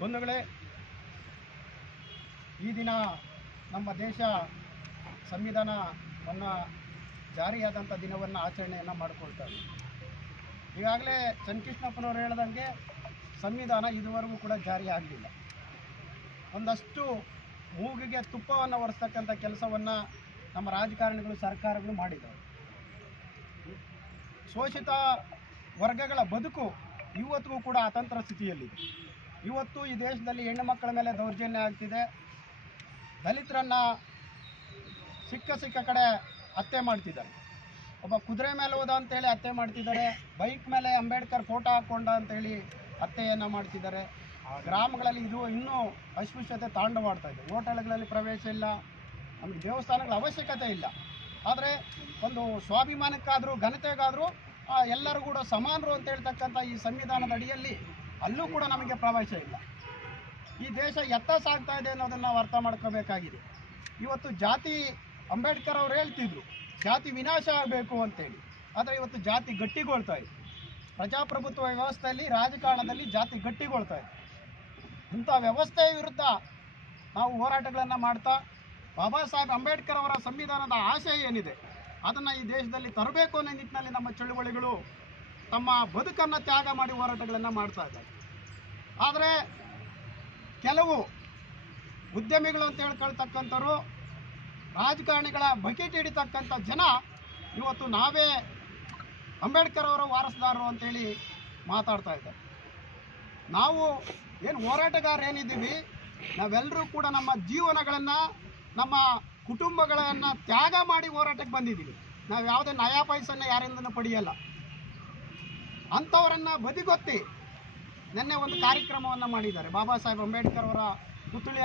ಬಂಧುಗಳೇ, ಈ ದಿನ ನಮ್ಮ ದೇಶ ಸಂವಿಧಾನವನ್ನು ಜಾರಿಯಾದಂಥ ದಿನವನ್ನು ಆಚರಣೆಯನ್ನು ಮಾಡಿಕೊಳ್ತಾರೆ. ಈಗಾಗಲೇ ಚನ್ನಕೃಷ್ಣಪ್ಪನವರು ಹೇಳ್ದಂಗೆ ಸಂವಿಧಾನ ಇದುವರೆಗೂ ಕೂಡ ಜಾರಿ ಆಗಲಿಲ್ಲ. ಒಂದಷ್ಟು ಮೂಗಿಗೆ ತುಪ್ಪವನ್ನು ಒರೆಸ್ತಕ್ಕಂಥ ಕೆಲಸವನ್ನು ನಮ್ಮ ರಾಜಕಾರಣಿಗಳು, ಸರ್ಕಾರಗಳು ಮಾಡಿದ್ದಾರೆ. ಶೋಷಿತ ವರ್ಗಗಳ ಬದುಕು ಇವತ್ತಿಗೂ ಕೂಡ ಅತಂತ್ರ ಸ್ಥಿತಿಯಲ್ಲಿದೆ. ಇವತ್ತು ಈ ದೇಶದಲ್ಲಿ ಹೆಣ್ಣು ಮಕ್ಕಳ ಮೇಲೆ ದೌರ್ಜನ್ಯ ಆಗ್ತಿದೆ. ದಲಿತರನ್ನು ಸಿಕ್ಕ ಕಡೆ ಹತ್ಯೆ ಮಾಡ್ತಿದ್ದಾರೆ. ಒಬ್ಬ ಕುದುರೆ ಮೇಲೆ ಹೋದ ಅಂತೇಳಿ ಹತ್ಯೆ ಮಾಡ್ತಿದ್ದಾರೆ. ಬೈಕ್ ಮೇಲೆ ಅಂಬೇಡ್ಕರ್ ಫೋಟೋ ಹಾಕ್ಕೊಂಡ ಅಂತೇಳಿ ಹತ್ಯೆಯನ್ನು ಮಾಡ್ತಿದ್ದಾರೆ. ಗ್ರಾಮಗಳಲ್ಲಿ ಇದು ಇನ್ನೂ ಅಸ್ಪೃಶ್ಯತೆ ತಾಂಡವಾಡ್ತಾ ಇದೆ. ಹೋಟೆಲ್ಗಳಲ್ಲಿ ಪ್ರವೇಶ ಇಲ್ಲ, ನಮಗೆ ದೇವಸ್ಥಾನಗಳ ಅವಶ್ಯಕತೆ ಇಲ್ಲ. ಆದರೆ ಒಂದು ಸ್ವಾಭಿಮಾನಕ್ಕಾದರೂ ಘನತೆಗಾದರೂ ಎಲ್ಲರೂ ಕೂಡ ಸಮಾನರು ಅಂತ ಹೇಳ್ತಕ್ಕಂಥ ಈ ಸಂವಿಧಾನದ ಅಡಿಯಲ್ಲಿ ಅಲ್ಲೂ ಕೂಡ ನಮಗೆ ಪ್ರವೇಶ ಇಲ್ಲ. ಈ ದೇಶ ಎತ್ತ ಸಾಗ್ತಾ ಇದೆ ಅನ್ನೋದನ್ನು ನಾವು ಅರ್ಥ ಮಾಡ್ಕೋಬೇಕಾಗಿದೆ. ಇವತ್ತು ಜಾತಿ, ಅಂಬೇಡ್ಕರ್ ಅವರು ಹೇಳ್ತಿದ್ರು ಜಾತಿ ವಿನಾಶ ಆಗಬೇಕು ಅಂತೇಳಿ. ಆದರೆ ಇವತ್ತು ಜಾತಿ ಗಟ್ಟಿಗೊಳ್ತಾ ಇದೆ. ಪ್ರಜಾಪ್ರಭುತ್ವ ವ್ಯವಸ್ಥೆಯಲ್ಲಿ, ರಾಜಕಾರಣದಲ್ಲಿ ಜಾತಿ ಗಟ್ಟಿಗೊಳ್ತಾ ಇದೆ. ಇಂಥ ವ್ಯವಸ್ಥೆಯ ವಿರುದ್ಧ ನಾವು ಹೋರಾಟಗಳನ್ನು ಮಾಡ್ತಾ ಬಾಬಾ ಸಾಹೇಬ್ ಅಂಬೇಡ್ಕರ್ ಅವರ ಸಂವಿಧಾನದ ಆಶಯ ಏನಿದೆ ಅದನ್ನು ಈ ದೇಶದಲ್ಲಿ ತರಬೇಕು ಅನ್ನೋ ನಿಟ್ಟಿನಲ್ಲಿ ನಮ್ಮ ಚಳುವಳಿಗಳು ತಮ್ಮ ಬದುಕನ್ನು ತ್ಯಾಗ ಮಾಡಿ ಹೋರಾಟಗಳನ್ನು ಮಾಡ್ತಾ ಇದ್ದಾರೆ. ಆದರೆ ಕೆಲವು ಉದ್ಯಮಿಗಳು ಅಂತ ಹೇಳ್ಕೊಳ್ತಕ್ಕಂಥವ್ರು, ರಾಜಕಾರಣಿಗಳ ಬಕೆಟ್ ಹಿಡಿತಕ್ಕಂಥ ಜನ ಇವತ್ತು ನಾವೇ ಅಂಬೇಡ್ಕರ್ ಅವರ ವಾರಸುದಾರರು ಅಂತೇಳಿ ಮಾತಾಡ್ತಾ ಇದ್ದಾರೆ. ನಾವು ಏನು ಹೋರಾಟಗಾರರು ಏನಿದ್ದೀವಿ, ನಾವೆಲ್ಲರೂ ಕೂಡ ನಮ್ಮ ಜೀವನಗಳನ್ನು, ನಮ್ಮ ಕುಟುಂಬಗಳನ್ನು ತ್ಯಾಗ ಮಾಡಿ ಹೋರಾಟಕ್ಕೆ ಬಂದಿದ್ದೀವಿ. ನಾವು ಯಾವುದೇ ನಯಾ ಪೈಸನ್ನು ಯಾರಿಂದನೂ ಪಡೆಯಲ್ಲ. ಅಂಥವರನ್ನು ಬದಿಗೊತ್ತಿ ನಿನ್ನೆ ಒಂದು ಕಾರ್ಯಕ್ರಮವನ್ನು ಮಾಡಿದ್ದಾರೆ. ಬಾಬಾ ಸಾಹೇಬ್ ಅಂಬೇಡ್ಕರ್ ಅವರ ಪುತ್ಥಳಿ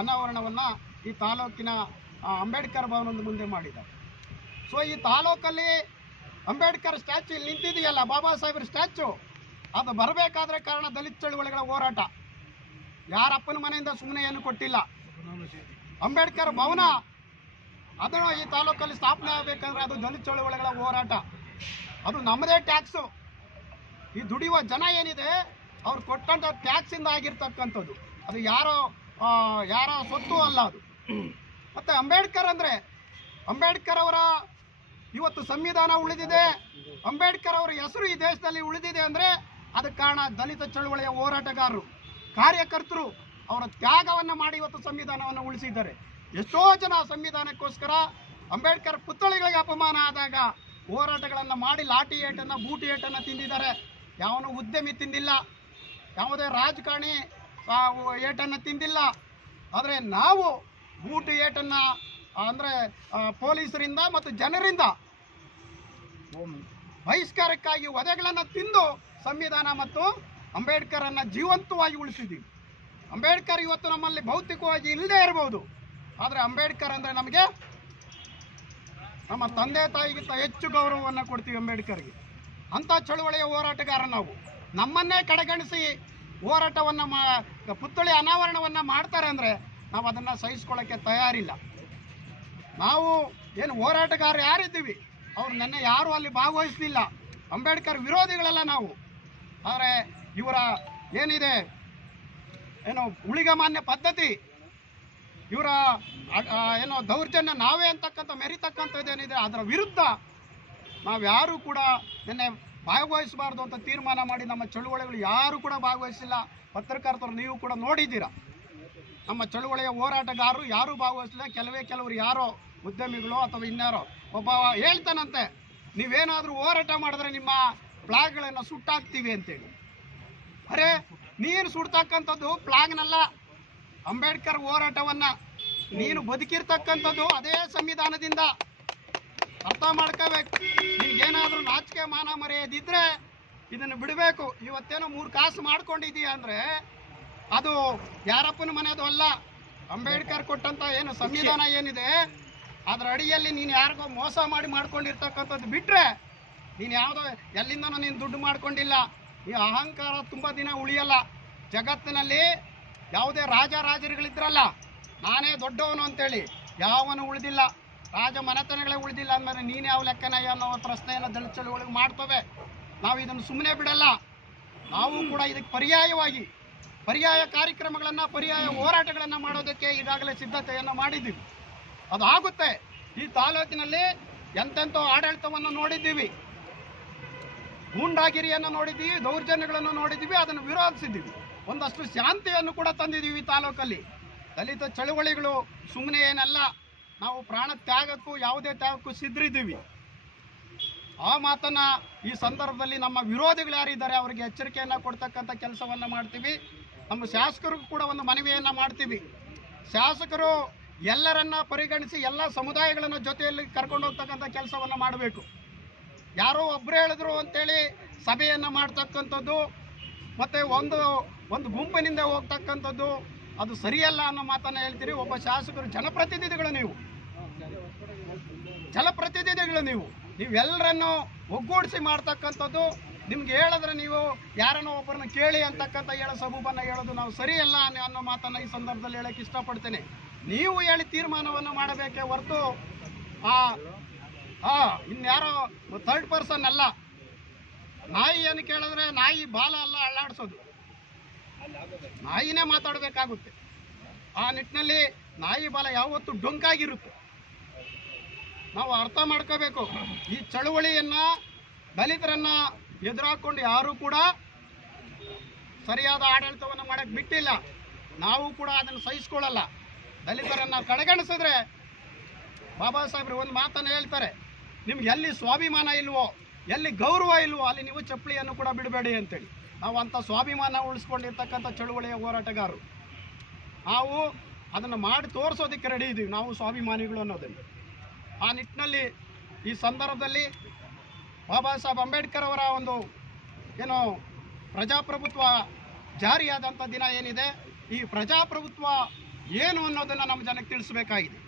ಅನಾವರಣವನ್ನು ಈ ತಾಲೂಕಿನ ಅಂಬೇಡ್ಕರ್ ಭವನದ ಮುಂದೆ ಮಾಡಿದ್ದಾರೆ. ಸೊ ಈ ತಾಲೂಕಲ್ಲಿ ಅಂಬೇಡ್ಕರ್ ಸ್ಟ್ಯಾಚು ಇಲ್ಲಿ ನಿಂತಿದೆಯಲ್ಲ, ಬಾಬಾ ಸಾಹೇಬ್ರ ಸ್ಟ್ಯಾಚು, ಅದು ಬರಬೇಕಾದ್ರೆ ಕಾರಣ ದಲಿತ ಚಳುವಳಿಗಳ ಹೋರಾಟ. ಯಾರಪ್ಪನ ಮನೆಯಿಂದ ಸುಮ್ಮನೆ ಏನು ಕೊಟ್ಟಿಲ್ಲ. ಅಂಬೇಡ್ಕರ್ ಭವನ ಅದನ್ನು ಈ ತಾಲೂಕಲ್ಲಿ ಸ್ಥಾಪನೆ ಆಗಬೇಕಂದ್ರೆ ಅದು ದಲಿತ ಚಳುವಳಿಗಳ ಹೋರಾಟ. ಅದು ನಮ್ಮದೇ ಟ್ಯಾಕ್ಸು. ಈ ದುಡಿಯುವ ಜನ ಏನಿದೆ ಅವ್ರು ಕೊಟ್ಟಂಥ ಟ್ಯಾಕ್ಸಿಂದ ಆಗಿರ್ತಕ್ಕಂಥದ್ದು. ಅದು ಯಾರ ಸ್ವತ್ತು ಅಲ್ಲ ಅದು. ಮತ್ತು ಅಂಬೇಡ್ಕರ್ ಅಂದರೆ, ಅಂಬೇಡ್ಕರ್ ಅವರ ಇವತ್ತು ಸಂವಿಧಾನ ಉಳಿದಿದೆ, ಅಂಬೇಡ್ಕರ್ ಅವರ ಹೆಸರು ಈ ದೇಶದಲ್ಲಿ ಉಳಿದಿದೆ ಅಂದರೆ ಅದಕ್ಕೆ ಕಾರಣ ದಲಿತ ಚಳುವಳಿಯ ಹೋರಾಟಗಾರರು, ಕಾರ್ಯಕರ್ತರು ಅವರ ತ್ಯಾಗವನ್ನು ಮಾಡಿ ಇವತ್ತು ಸಂವಿಧಾನವನ್ನು ಉಳಿಸಿದ್ದಾರೆ. ಎಷ್ಟೋ ಜನ ಸಂವಿಧಾನಕ್ಕೋಸ್ಕರ ಅಂಬೇಡ್ಕರ್ ಪುತ್ಥಳಿಗಳಿಗೆ ಅಪಮಾನ ಆದಾಗ ಹೋರಾಟಗಳನ್ನು ಮಾಡಿ ಲಾಠಿ ಏಟನ್ನು, ಬೂಟಿ ಏಟನ್ನು ತಿಂದಿದ್ದಾರೆ. ಯಾವನು ಉದ್ಯಮಿ ತಿಂದಿಲ್ಲ, ಯಾವುದೇ ರಾಜಕಾರಣಿ ಏಟನ್ನು ತಿಂದಿಲ್ಲ. ಆದರೆ ನಾವು ಬೂಟಿ ಏಟನ್ನು ಅಂದರೆ ಪೊಲೀಸರಿಂದ ಮತ್ತು ಜನರಿಂದ ಬಹಿಷ್ಕಾರಕ್ಕಾಗಿ ವಧೆಗಳನ್ನು ತಿಂದು ಸಂವಿಧಾನ ಮತ್ತು ಅಂಬೇಡ್ಕರನ್ನು ಜೀವಂತವಾಗಿ ಉಳಿಸಿದ್ದೀವಿ. ಅಂಬೇಡ್ಕರ್ ಇವತ್ತು ನಮ್ಮಲ್ಲಿ ಭೌತಿಕವಾಗಿ ಇಲ್ಲದೇ ಇರಬಹುದು, ಆದರೆ ಅಂಬೇಡ್ಕರ್ ಅಂದರೆ ನಮಗೆ ನಮ್ಮ ತಂದೆ ತಾಯಿಗಿಂತ ಹೆಚ್ಚು ಗೌರವವನ್ನು ಕೊಡ್ತೀವಿ ಅಂಬೇಡ್ಕರ್ಗೆ. ಅಂಥ ಚಳುವಳಿಯ ಹೋರಾಟಗಾರ ನಾವು. ನಮ್ಮನ್ನೇ ಕಡೆಗಣಿಸಿ ಹೋರಾಟವನ್ನು ಪುತ್ಥಳಿ ಅನಾವರಣವನ್ನು ಮಾಡ್ತಾರೆ ಅಂದರೆ ನಾವು ಅದನ್ನು ಸಹಿಸ್ಕೊಳ್ಳೋಕ್ಕೆ ತಯಾರಿಲ್ಲ. ನಾವು ಏನು ಹೋರಾಟಗಾರರು ಯಾರಿದ್ದೀವಿ ಅವ್ರು ನೆನ್ನೆ ಯಾರೂ ಅಲ್ಲಿ ಭಾಗವಹಿಸಲಿಲ್ಲ. ಅಂಬೇಡ್ಕರ್ ವಿರೋಧಿಗಳೆಲ್ಲ ನಾವು. ಆದರೆ ಇವರ ಏನಿದೆ ಏನು ಉಳಿಗಮಾನ್ಯ ಪದ್ಧತಿ, ಇವರ ಏನೋ ದೌರ್ಜನ್ಯ ನಾವೇ ಅಂತಕ್ಕಂಥ ಮೆರಿತಕ್ಕಂಥದ್ದೇನಿದೆ ಅದರ ವಿರುದ್ಧ ನಾವು ಯಾರೂ ಕೂಡ ನಿನ್ನೆ ಭಾಗವಹಿಸಬಾರ್ದು ಅಂತ ತೀರ್ಮಾನ ಮಾಡಿ ನಮ್ಮ ಚಳುವಳಿಗಳು ಯಾರೂ ಕೂಡ ಭಾಗವಹಿಸಿಲ್ಲ. ಪತ್ರಕರ್ತರು ನೀವು ಕೂಡ ನೋಡಿದ್ದೀರಾ. ನಮ್ಮ ಚಳುವಳಿಯ ಹೋರಾಟಗಾರರು ಯಾರೂ ಭಾಗವಹಿಸಿಲ್ಲ. ಕೆಲವರು ಯಾರೋ ಉದ್ಯಮಿಗಳು ಅಥವಾ ಇನ್ಯಾರೋ ಒಬ್ಬ ಹೇಳ್ತಾನಂತೆ, ನೀವೇನಾದರೂ ಹೋರಾಟ ಮಾಡಿದ್ರೆ ನಿಮ್ಮ ಫ್ಲಾಗ್ಗಳನ್ನು ಸುಟ್ಟಾಕ್ತೀವಿ ಅಂತೇಳಿ. ಅರೆ, ನೀನು ಸುಡ್ತಕ್ಕಂಥದ್ದು ಫ್ಲಾಗ್ನಲ್ಲ, ಅಂಬೇಡ್ಕರ್ ಹೋರಾಟವನ್ನು ನೀನು ಬದುಕಿರ್ತಕ್ಕಂಥದ್ದು ಅದೇ ಸಂವಿಧಾನದಿಂದ. ಅರ್ಥ ಮಾಡ್ಕೋಬೇಕು. ನಿನಗೇನಾದರೂ ನಾಚಿಕೆ ಮಾನ ಮರ್ಯಾದಿದ್ರೆ ಇದನ್ನು ಬಿಡಬೇಕು. ಇವತ್ತೇನೋ 3 ಕಾಸು ಮಾಡ್ಕೊಂಡಿದ್ದೀಯ ಅಂದರೆ ಅದು ಯಾರಪ್ಪನ ಮನೆಯದು ಅಲ್ಲ. ಅಂಬೇಡ್ಕರ್ ಕೊಟ್ಟಂಥ ಏನು ಸಂವಿಧಾನ ಏನಿದೆ ಅದರ ಅಡಿಯಲ್ಲಿ ನೀನು ಯಾರಿಗೋ ಮೋಸ ಮಾಡಿ ಮಾಡ್ಕೊಂಡಿರ್ತಕ್ಕಂಥದ್ದು ಬಿಟ್ಟರೆ ನೀನು ಯಾವುದೋ ಎಲ್ಲಿಂದನೂ ನೀನು ದುಡ್ಡು ಮಾಡ್ಕೊಂಡಿಲ್ಲ. ಈ ಅಹಂಕಾರ ತುಂಬ ದಿನ ಉಳಿಯಲ್ಲ. ಜಗತ್ತಿನಲ್ಲಿ ಯಾವುದೇ ರಾಜರುಗಳಿದ್ರಲ್ಲ, ನಾನೇ ದೊಡ್ಡವನು ಅಂತೇಳಿ ಯಾವನು ಉಳಿದಿಲ್ಲ. ರಾಜ ಮನೆತನಗಳೇ ಉಳಿದಿಲ್ಲ ಅಂದಮೇಲೆ ನೀನು ಯಾವ ಲೆಕ್ಕನಯ್ಯ ಅನ್ನೋ ಪ್ರಶ್ನೆಯನ್ನು ದಲಿತ ಚಳುವಳಿಗೆ ಮಾಡ್ತವೆ. ನಾವು ಇದನ್ನು ಸುಮ್ಮನೆ ಬಿಡಲ್ಲ. ನಾವು ಕೂಡ ಇದಕ್ಕೆ ಪರ್ಯಾಯವಾಗಿ ಪರ್ಯಾಯ ಕಾರ್ಯಕ್ರಮಗಳನ್ನು, ಪರ್ಯಾಯ ಹೋರಾಟಗಳನ್ನು ಮಾಡೋದಕ್ಕೆ ಈಗಾಗಲೇ ಸಿದ್ಧತೆಯನ್ನು ಮಾಡಿದ್ದೀವಿ. ಅದು ಆಗುತ್ತೆ. ಈ ತಾಲೂಕಿನಲ್ಲಿ ಎಂತೆಂಥ ಆಡಳಿತವನ್ನು ನೋಡಿದ್ದೀವಿ, ಗೂಂಡಾಗಿರಿಯನ್ನು ನೋಡಿದ್ದೀವಿ, ದೌರ್ಜನ್ಯಗಳನ್ನು ನೋಡಿದ್ದೀವಿ, ಅದನ್ನು ವಿರೋಧಿಸಿದ್ದೀವಿ. ಒಂದಷ್ಟು ಶಾಂತಿಯನ್ನು ಕೂಡ ತಂದಿದ್ದೀವಿ ಈ ತಾಲೂಕಲ್ಲಿ. ದಲಿತ ಚಳುವಳಿಗಳು ಸುಮ್ಮನೆ ಏನಲ್ಲ, ನಾವು ಪ್ರಾಣ ತ್ಯಾಗಕ್ಕೂ ಯಾವುದೇ ತ್ಯಾಗಕ್ಕೂ ಸಿದ್ಧರಿದ್ದೀವಿ. ಆ ಮಾತನ್ನು ಈ ಸಂದರ್ಭದಲ್ಲಿ ನಮ್ಮ ವಿರೋಧಿಗಳು ಯಾರಿದ್ದಾರೆ ಅವರಿಗೆ ಎಚ್ಚರಿಕೆಯನ್ನು ಕೊಡ್ತಕ್ಕಂಥ ಕೆಲಸವನ್ನು ಮಾಡ್ತೀವಿ. ನಮ್ಮ ಶಾಸಕರಿಗೂ ಕೂಡ ಒಂದು ಮನವಿಯನ್ನು ಮಾಡ್ತೀವಿ. ಶಾಸಕರು ಎಲ್ಲರನ್ನ ಪರಿಗಣಿಸಿ ಎಲ್ಲ ಸಮುದಾಯಗಳನ್ನು ಜೊತೆಯಲ್ಲಿ ಕರ್ಕೊಂಡು ಹೋಗ್ತಕ್ಕಂಥ ಕೆಲಸವನ್ನು ಮಾಡಬೇಕು. ಯಾರೋ ಒಬ್ಬರು ಹೇಳಿದ್ರು ಅಂತೇಳಿ ಸಭೆಯನ್ನು ಮಾಡ್ತಕ್ಕಂಥದ್ದು ಮತ್ತು ಒಂದು ಗುಂಪಿನಿಂದ ಹೋಗ್ತಕ್ಕಂಥದ್ದು ಅದು ಸರಿಯಲ್ಲ ಅನ್ನೋ ಮಾತನ್ನು ಹೇಳ್ತೀರಿ. ಒಬ್ಬ ಶಾಸಕರು ಜನಪ್ರತಿನಿಧಿಗಳು, ನೀವೆಲ್ಲರನ್ನು ಒಗ್ಗೂಡಿಸಿ ಮಾಡ್ತಕ್ಕಂಥದ್ದು. ನಿಮ್ಗೆ ಹೇಳಿದ್ರೆ ನೀವು ಯಾರನ್ನೋ ಒಬ್ಬರನ್ನ ಕೇಳಿ ಅಂತಕ್ಕಂಥ ಸಬೂಬನ್ನು ಹೇಳೋದು ನಾವು ಸರಿಯಲ್ಲ ಅನ್ನೋ ಮಾತನ್ನು ಈ ಸಂದರ್ಭದಲ್ಲಿ ಹೇಳಕ್ಕೆ ಇಷ್ಟಪಡ್ತೇನೆ. ನೀವು ಹೇಳಿ ತೀರ್ಮಾನವನ್ನು ಮಾಡಬೇಕೇ ಹೊರತು ಇನ್ಯಾರೋ ಥರ್ಡ್ ಪರ್ಸನ್ ಅಲ್ಲ. ನಾಯಿ ಏನು ಕೇಳಿದ್ರೆ ನಾಯಿ ಬಾಲ ಅಲ್ಲ ಅಳ್ಳಾಡಿಸೋದು, ನಾಯಿನೇ ಮಾತಾಡಬೇಕಾಗುತ್ತೆ. ಆ ನಿಟ್ಟಿನಲ್ಲಿ ನಾಯಿ ಬಾಲ ಯಾವತ್ತೂ ಡೊಂಕಾಗಿರುತ್ತೆ. ನಾವು ಅರ್ಥ ಮಾಡ್ಕೋಬೇಕು. ಈ ಚಳುವಳಿಯನ್ನು ದಲಿತರನ್ನ ಎದುರಾಕೊಂಡು ಯಾರೂ ಕೂಡ ಸರಿಯಾದ ಆಡಳಿತವನ್ನು ಮಾಡಕ್ಕೆ ಬಿಟ್ಟಿಲ್ಲ. ನಾವು ಕೂಡ ಅದನ್ನು ಸಹಿಸ್ಕೊಳ್ಳಲ್ಲ. ದಲಿತರನ್ನು ಕಡೆಗಣಿಸಿದ್ರೆ ಬಾಬಾ ಸಾಹೇಬ್ರು ಒಂದು ಮಾತನ್ನು ಹೇಳ್ತಾರೆ, ನಿಮ್ಗೆ ಎಲ್ಲಿ ಸ್ವಾಭಿಮಾನ ಇಲ್ವೋ, ಎಲ್ಲಿ ಗೌರವ ಇಲ್ವೋ ಅಲ್ಲಿ ನೀವು ಚಪ್ಪಲಿಯನ್ನು ಕೂಡ ಬಿಡಬೇಡಿ ಅಂತೇಳಿ. ನಾವು ಅಂಥ ಸ್ವಾಭಿಮಾನ ಉಳಿಸ್ಕೊಂಡಿರ್ತಕ್ಕಂಥ ಚಳುವಳಿಯ ಹೋರಾಟಗಾರರು. ನಾವು ಅದನ್ನು ಮಾಡಿ ತೋರಿಸೋದಕ್ಕೆ ರೆಡಿ ಇದ್ದೀವಿ, ನಾವು ಸ್ವಾಭಿಮಾನಿಗಳು ಅನ್ನೋದನ್ನು. ಆ ನಿಟ್ಟಿನಲ್ಲಿ ಈ ಸಂದರ್ಭದಲ್ಲಿ ಬಾಬಾ ಸಾಹೇಬ್ ಅಂಬೇಡ್ಕರ್ ಅವರ ಒಂದು ಪ್ರಜಾಪ್ರಭುತ್ವ ಜಾರಿಯಾದಂಥ ದಿನ ಏನಿದೆ, ಈ ಪ್ರಜಾಪ್ರಭುತ್ವ ಏನು ಅನ್ನೋದನ್ನು ನಮ್ಮ ಜನಕ್ಕೆ ತಿಳಿಸಬೇಕಾಗಿದೆ.